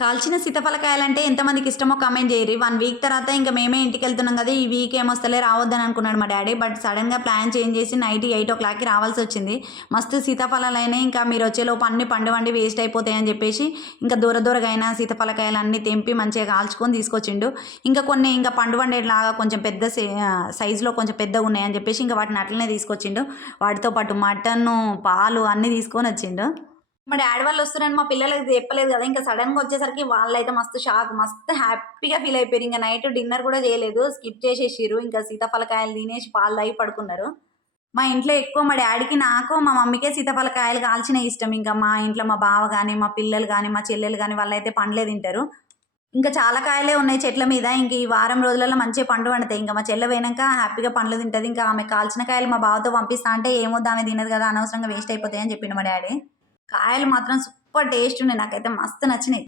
కాల్చిన సీతఫలకాయలంటే ఎంతమందికి ఇష్టమో కమెంట్ చేయరు. వన్ వీక్ తర్వాత ఇంకా మేమే ఇంటికి వెళ్తున్నాం కదా ఈ వీక్ ఏమొస్తలే రావద్దని అనుకున్నాడు మా డాడీ. బట్ సడన్గా ప్లాన్ చేంజ్ చేసి నైట్ ఎయిట్ ఓ క్లాక్కి రావాల్సి వచ్చింది. మస్తు సీతాఫలాలైనా ఇంకా మీరు వచ్చేలోపు అన్ని పండు వండి వేస్ట్ అయిపోతాయని చెప్పేసి ఇంకా దూర దూరగా అయినా సీతాఫలకాయలు తెంపి మంచిగా కాల్చుకొని తీసుకొచ్చిండు. ఇంకా కొన్ని ఇంకా పండు వండేలాగా కొంచెం పెద్ద సైజులో కొంచెం పెద్దగా ఉన్నాయని చెప్పేసి ఇంకా వాటిని అట్లనే తీసుకొచ్చిండు. వాటితో పాటు మటన్ పాలు అన్నీ తీసుకొని వచ్చిండు. మా డాడీ వాళ్ళు వస్తున్నారని మా పిల్లలకి చెప్పలేదు కదా. ఇంకా సడన్గా వచ్చేసరికి వాళ్ళైతే మస్తు షాక్ మస్తు హ్యాపీగా ఫీల్ అయిపోయారు. ఇంకా నైట్ డిన్నర్ కూడా చేయలేదు. స్కిప్ చేసేసిర్రు. ఇంకా సీతాఫలకాయలు తినేసి పాలు తాగి పడుకున్నారు. మా ఇంట్లో ఎక్కువ మా డాడీకి నాకు మా మమ్మీకే సీతాఫలకాయలు కాల్చిన ఇష్టం. ఇంకా మా ఇంట్లో మా బావ కానీ మా పిల్లలు కానీ మా చెల్లెలు కానీ వాళ్ళైతే పండ్లే తింటారు. ఇంకా చాలా కాయలే ఉన్నాయి చెట్ల మీద. ఇంక ఈ వారం రోజులలో మంచిగా పండు పండుతాయి ఇంకా మా చెల్ల పోయినాక హ్యాపీగా పండ్లు తింటుంది. ఇంకా ఆమె కాల్చిన కాయలు మా బావతో పంపిస్తా అంటే ఏమొద్దు ఆమె తినదు కదా అనవసరంగా వేస్ట్ అయిపోతాయి అని చెప్పిండు మా డాడీ. కాయలు మాత్రం సూపర్ టేస్ట్ ఉన్నాయి. నాకైతే మస్తు నచ్చినాయి.